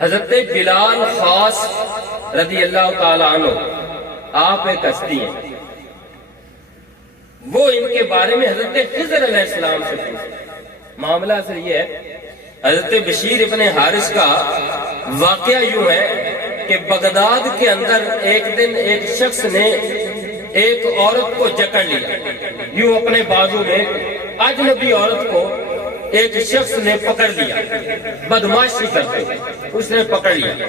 حضرت بلال خاص رضی اللہ تعالیٰ عنہ آپ ایک ہستی ہیں، وہ ان کے بارے میں حضرت خضر علیہ السلام سے پوچھتے۔ معاملہ اصل یہ ہے، حضرت بشیر ابن حارث کا واقعہ یوں ہے کہ بغداد کے اندر ایک دن ایک شخص نے ایک عورت کو جکڑ لیا، یوں اپنے بازو میں اجنبی عورت کو ایک شخص نے پکڑ لیا، بدماشی کرتے اس نے پکڑ لیا،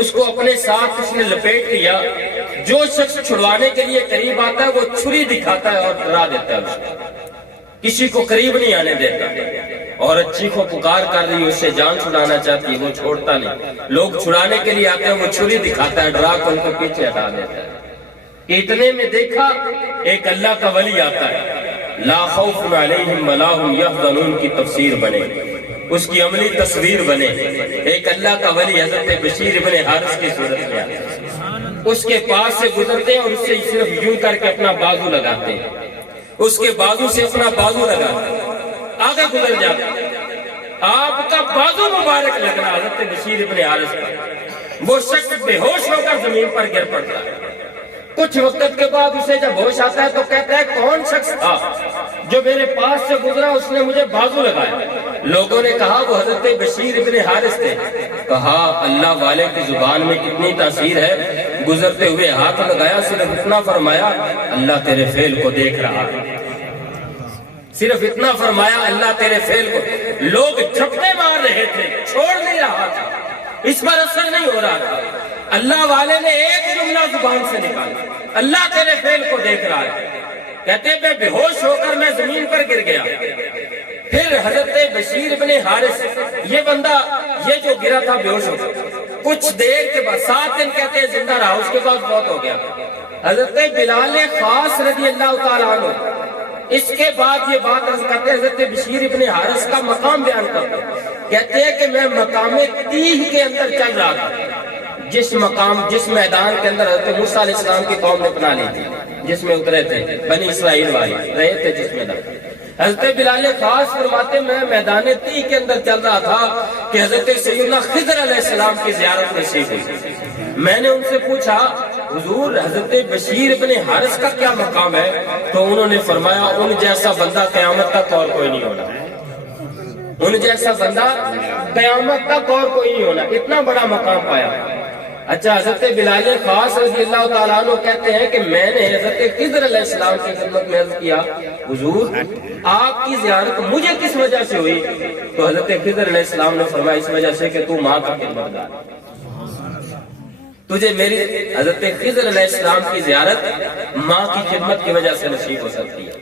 اس کو اپنے ساتھ اس نے لپیٹ لیا۔ جو شخص چھڑوانے کے لیے قریب آتا ہے وہ چھری دکھاتا ہے اور ڈرا دیتا ہے، اس کو کسی کو قریب نہیں آنے دیتا۔ عورت چیخو پکار کر رہی ہے، اس سے جان چھڑانا چاہتی ہے، وہ چھوڑتا نہیں۔ لوگ چھڑانے کے لیے آتے ہیں، وہ چھری دکھاتا ہے، ڈرا کر ان کو پیچھے ہٹا دیتا ہے۔ اتنے میں دیکھا ایک اللہ کا ولی آتا ہے، لا خوف علیہم ولا هم یحزنون کی تفسیر بنے، اس کی عملی تصویر بنے۔ ایک اللہ کا ولی حضرت بشیر ابن حارث کی صورت میں آتا ہے، اس کے پاس سے گزرتے ہیں اور اس سے صرف یوں کر کے اپنا بازو لگاتے ہیں، اس کے بازو سے اپنا بازو لگاتے ہیں، آگے گزر جاتے ہیں۔ آپ کا بازو مبارک لگنا حضرت بشیر ابن حارث کا، وہ شخص بے ہوش ہو کر زمین پر گر پڑتا ہے۔ کچھ وقت کے بعد اسے جب ہوش آتا ہے تو کہتا ہے کون شخص تھا جو میرے پاس سے گزرا، اس نے مجھے بازو لگایا؟ لوگوں نے کہا وہ حضرت بشیر ابن حارث تھے۔ کہا اللہ والے کی زبان میں کتنی تاثیر ہے، گزرتے ہوئے ہاتھ لگایا، صرف اتنا فرمایا اللہ تیرے فعل کو دیکھ رہا ہے، صرف اتنا فرمایا اللہ تیرے فعل کو۔ لوگ چھپے مار رہے تھے، چھوڑ نہیں رہا تھا، اس پر اثر نہیں ہو رہا تھا۔ اللہ والے نے ایک جملہ زبان سے نکالا، اللہ تیرے فعل کو دیکھ رہا ہے۔ کہتے میں بے ہوش ہو کر میں زمین پر گر گیا۔ پھر حضرت بشیر ابن حارث، یہ بندہ یہ جو گرا تھا بے ہوش ہو گیا، کچھ دیر کے بعد 7 دن کہتے ہیں زندہ رہا، اس کے بعد فوت ہو گیا۔ حضرت بلال خاص رضی اللہ تعالیٰ عنہ اس کے بعد یہ بات عرض کرتے ہیں، حضرت بشیر ابن حارث کا مقام بیان کرتے ہیں، کہتے ہیں کہ میں مقام تیہ کے اندر چل رہا تھا، جس میدان کے اندر حضرت موسیٰ علیہ السلام کی قوم نے پناہ لی تھی، جس میں اترے تھے بنی اسرائیل والے رہے تھے جس میدان۔ حضرت بلال خاص فرماتے میں میدان تیہ کے اندر چل رہا تھا کہ حضرت سیدنا خضر علیہ السلام کی زیارت نصیب ہوئی۔ میں نے ان سے پوچھا حضور حضرت بشیر ابن حارث کا کیا مقام ہے؟ تو انہوں نے فرمایا ان جیسا بندہ قیامت تک اور کوئی نہیں ہونا، ان جیسا بندہ قیامت تک اور کوئی نہیں ہونا، اتنا بڑا مقام پایا۔ اچھا حضرت بلال خاص رضی اللہ تعالیٰ عنہ کہتے ہیں کہ میں نے حضرت خضر علیہ السلام کی خدمت میں عرض کیا حضور آپ کی زیارت مجھے کس وجہ سے ہوئی؟ تو حضرت خضر علیہ السلام نے فرمایا اس وجہ سے کہ تو ماں کا خدمت گار، تجھے میری حضرت خضر علیہ السلام کی زیارت ماں کی خدمت کی وجہ سے نصیب ہو سکتی ہے۔